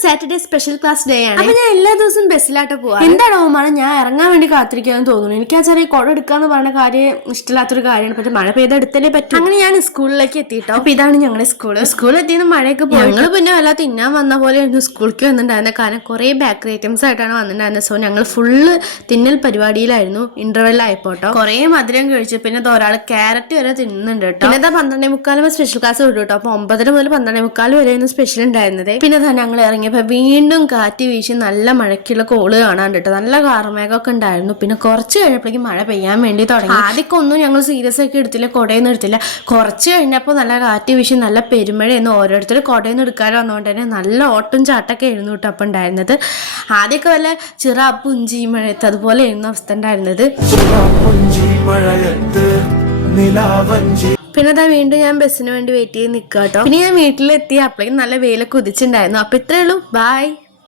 Saturday special class day ആണ്. അപ്പൊ ഞാൻ എല്ലാ ദിവസവും ബസ്സിലായിട്ട് പോവാ. എന്താണ് ഓമാണ് ഞാൻ ഇറങ്ങാൻ വേണ്ടി കാത്തിരിക്കാന്ന് തോന്നുന്നു. എനിക്ക് ആ ചെറിയ കുട എടുക്കാന്ന് പറഞ്ഞ കാര്യം ഇഷ്ടമില്ലാത്തൊരു കാര്യമാണ്. പക്ഷെ മഴ പെയ്തെടുത്തല്ലേ പറ്റും. അങ്ങനെ ഞാൻ സ്കൂളിലേക്ക് എത്തിയിട്ടോ. അപ്പൊ ഇതാണ് ഞങ്ങളുടെ സ്കൂളിൽ എത്തിയെന്ന് മഴയൊക്കെ പോയി. ഞങ്ങൾ പിന്നെ വല്ല തിന്നാൻ വന്ന പോലെയായിരുന്നു സ്കൂളിലേക്ക് വന്നിട്ടുണ്ടായിരുന്നത്. കാരണം കുറെ ബേക്കറി ഐറ്റംസ് ആയിട്ടാണ് വന്നിട്ടുണ്ടായിരുന്നത്. സോ ഞങ്ങൾ ഫുള്ള് തിന്നൽ പരിപാടിയിലായിരുന്നു. ഇന്റർവെൽ ആയിപ്പോട്ടോ കുറെ മധുരം കഴിച്ചു. പിന്നെ ഒരാൾ ക്യാരറ്റ് വരെ തിന്നുന്നുണ്ട് കേട്ടോ. പിന്നെ 12:45 സ്പെഷ്യൽ ക്ലാസ് വിട്ടു കേട്ടോ. അപ്പൊ 9:30 മുതൽ 12:45 വരെയായിരുന്നു സ്പെഷ്യൽ ഉണ്ടായിരുന്നത്. പിന്നെ ഞങ്ങൾ ഇറങ്ങിയപ്പോ വീണ്ടും കാറ്റ് വീശി നല്ല മഴയ്ക്കുള്ള കോള് കാണാൻ കേട്ടോ. നല്ല കാർമേഘമൊക്കെ ഉണ്ടായിരുന്നു. പിന്നെ കുറച്ച് കഴിഞ്ഞപ്പോഴേക്കും മഴ പെയ്യാൻ വേണ്ടി തുടങ്ങി. ആദ്യമൊക്കെ ഒന്നും ഞങ്ങൾ സീരിയസ് ആക്കി എടുത്തില്ല, കൊടയൊന്നും എടുത്തില്ല. കുറച്ച് കഴിഞ്ഞപ്പോൾ നല്ല കാറ്റ് വീശി നല്ല പെരുമഴയായിരുന്നു. ഓരോരുത്തർ കൊടയൊന്നും എടുക്കാതെ വന്നുകൊണ്ട് തന്നെ നല്ല ഓട്ടും ചാട്ടൊക്കെ ആയിരുന്നു കേട്ടോ അപ്പം ഉണ്ടായിരുന്നത്. ആദ്യമൊക്കെ വല്ല ചിറാപ്പുഞ്ചി മഴയത്ത് അതുപോലെ ആയിരുന്നു അവസ്ഥ ഉണ്ടായിരുന്നത്. പിന്നെ അതാ വീണ്ടും ഞാൻ ബസ്സിന് വേണ്ടി വെയിറ്റ് ചെയ്ത് നിൽക്കുക കേട്ടോ. പിന്നെ ഞാൻ വീട്ടിലെത്തി അപ്പോഴേക്കും നല്ല വെയിലൊക്കെ ഉദിച്ചിട്ടുണ്ടായിരുന്നു. അപ്പൊ ഇത്രയേ ഉള്ളൂ. ബൈ.